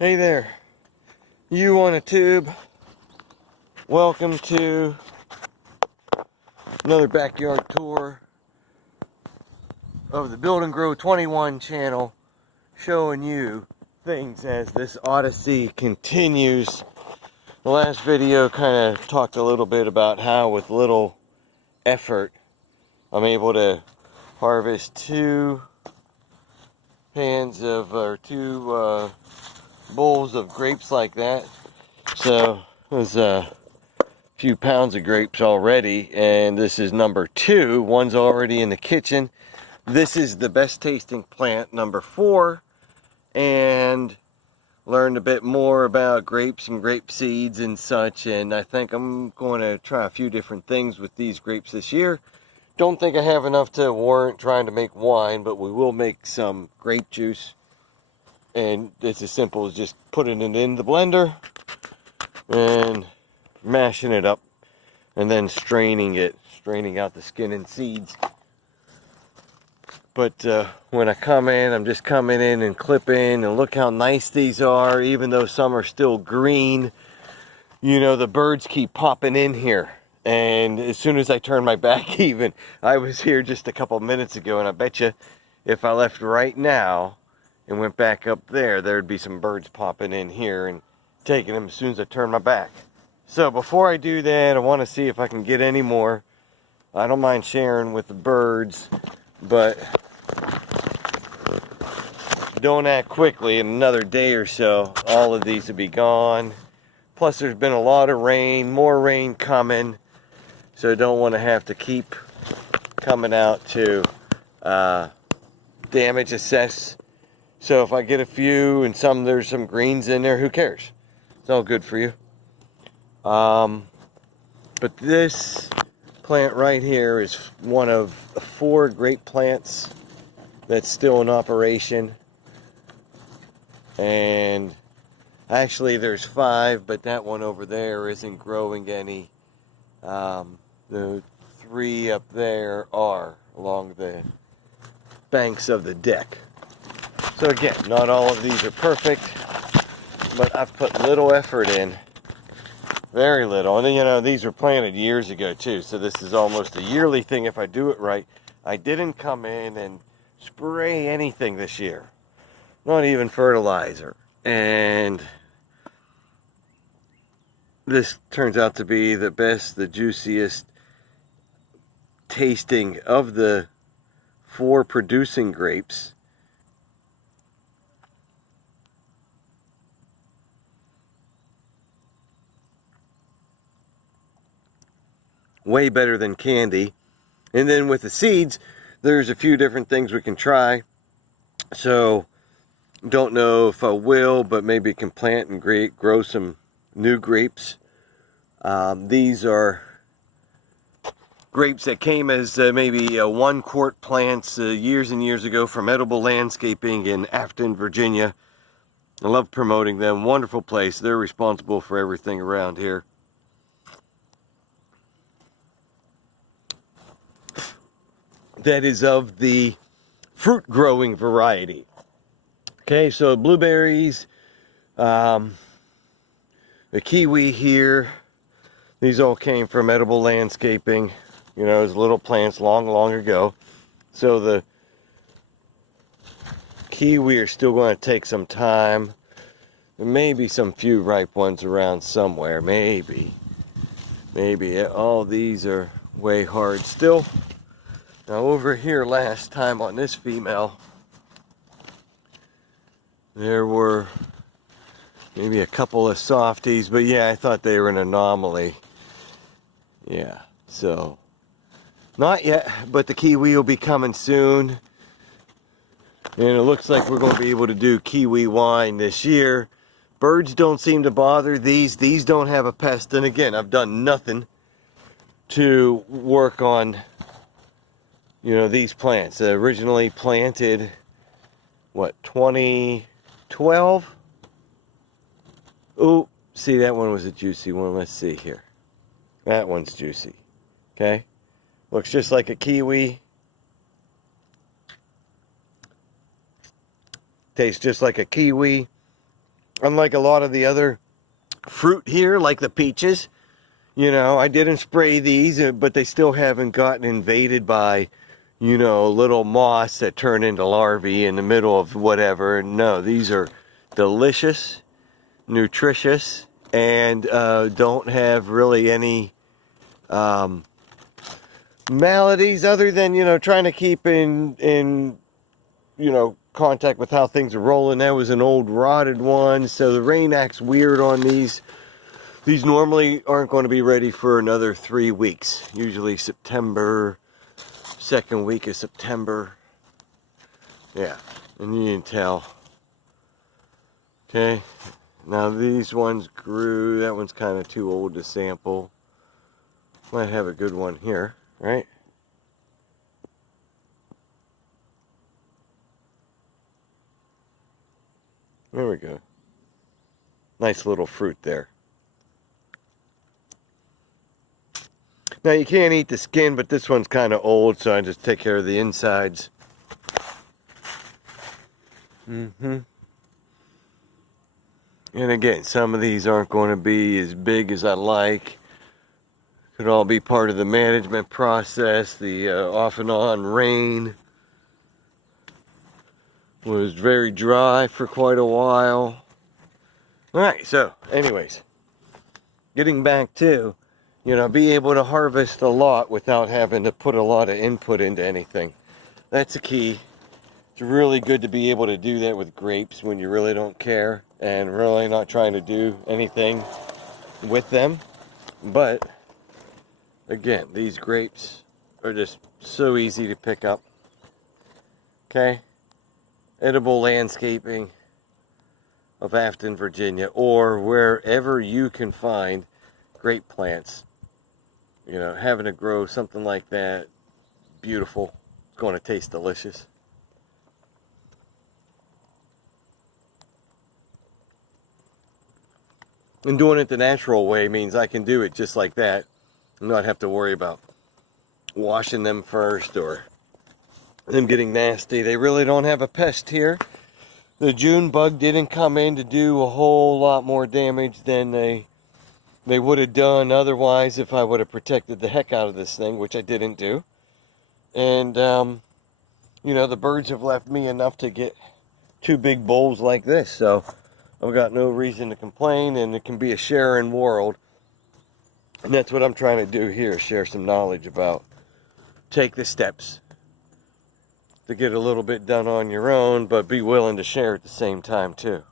Hey there, you on a tube. Welcome to another backyard tour of the Build and Grow 21 channel, showing you things as this odyssey continues. The last video kind of talked a little bit about how with little effort I'm able to harvest two bowls of grapes like that. So there's a few pounds of grapes already, and this is number 2. One's already in the kitchen. This is the best tasting plant, number 4, and learned a bit more about grapes and grape seeds and such, and I think I'm going to try a few different things with these grapes this year. Don't think I have enough to warrant trying to make wine, but we will make some grape juice. And it's as simple as just putting it in the blender and mashing it up and then straining out the skin and seeds. But when I come in, I'm just coming in and clipping, and look how nice these are. Even though some are still green, you know, the birds keep popping in here. And as soon as I turn my back, even, I was here just a couple minutes ago, and I bet you if I left right now and went back up there, there'd be some birds popping in here and taking them as soon as I turn my back. So before I do that, I want to see if I can get any more. I don't mind sharing with the birds, but don't act quickly. In another day or so, all of these will be gone. Plus there's been a lot of rain, more rain coming, so I don't want to have to keep coming out to damage assess. So if I get a few and there's some greens in there, who cares? It's all good for you. But this plant right here is one of 4 grape plants that's still in operation. And actually there's 5, but that one over there isn't growing any. The 3 up there are along the banks of the deck. So again, not all of these are perfect, but I've put little effort in, very little. And then, you know, these were planted years ago too, so this is almost a yearly thing if I do it right. I didn't come in and spray anything this year, not even fertilizer. And this turns out to be the best, the juiciest tasting of the 4 producing grapes. Way better than candy. And then with the seeds, there's a few different things we can try. So don't know if I will, but maybe can plant and grow some new grapes. These are grapes that came as maybe 1-quart plants years and years ago from Edible Landscaping in Afton, Virginia. I love promoting them. Wonderful place. They're responsible for everything around here. That is of the fruit growing variety. Okay, so blueberries, the kiwi here, these all came from Edible Landscaping, you know, as little plants long ago. So the kiwi are still going to take some time. There may be some few ripe ones around somewhere, maybe. All these are way hard still. Now over here last time on this female, there were maybe a couple of softies, but yeah, I thought they were an anomaly. Yeah, so not yet, but the kiwi will be coming soon. And it looks like we're going to be able to do kiwi wine this year. Birds don't seem to bother these. These don't have a pest. And again, I've done nothing to work on, you know, these plants. Originally planted, what, 2012? Oh, see, that one was a juicy one. Let's see here. That one's juicy. Okay? Looks just like a kiwi. Tastes just like a kiwi. unlike a lot of the other fruit here, like the peaches, you know, I didn't spray these, but they still haven't gotten invaded by, you know, little moths that turn into larvae in the middle of whatever. No, these are delicious, nutritious, and don't have really any maladies, other than, you know, trying to keep in you know, contact with how things are rolling. That was an old rotted one, so the rain acts weird on these. These normally aren't going to be ready for another 3 weeks, usually September, second week of September. Yeah, and you can tell. Okay, now these ones grew. That one's kind of too old to sample. Might have a good one here, right? There we go. Nice little fruit there. Now you can't eat the skin, but this one's kind of old, so I just take care of the insides. And again, some of these aren't going to be as big as I like. Could all be part of the management process. The off and on rain was very dry for quite a while. Alright, so anyways, getting back to, you know, be able to harvest a lot without having to put a lot of input into anything. That's the key. It's really good to be able to do that with grapes when you really don't care and really not trying to do anything with them. But again, these grapes are just so easy to pick up. Okay? Edible Landscaping of Afton, Virginia, or wherever you can find grape plants. You know, having to grow something like that, beautiful. It's going to taste delicious. And doing it the natural way means I can do it just like that and not have to worry about washing them first or them getting nasty. They really don't have a pest here. The June bug didn't come in to do a whole lot more damage than they would have done otherwise if I would have protected the heck out of this thing, which I didn't do. And, you know, the birds have left me enough to get 2 big bowls like this, so I've got no reason to complain, and it can be a sharing world. And that's what I'm trying to do here, share some knowledge about. Take the steps to get a little bit done on your own, but be willing to share at the same time too.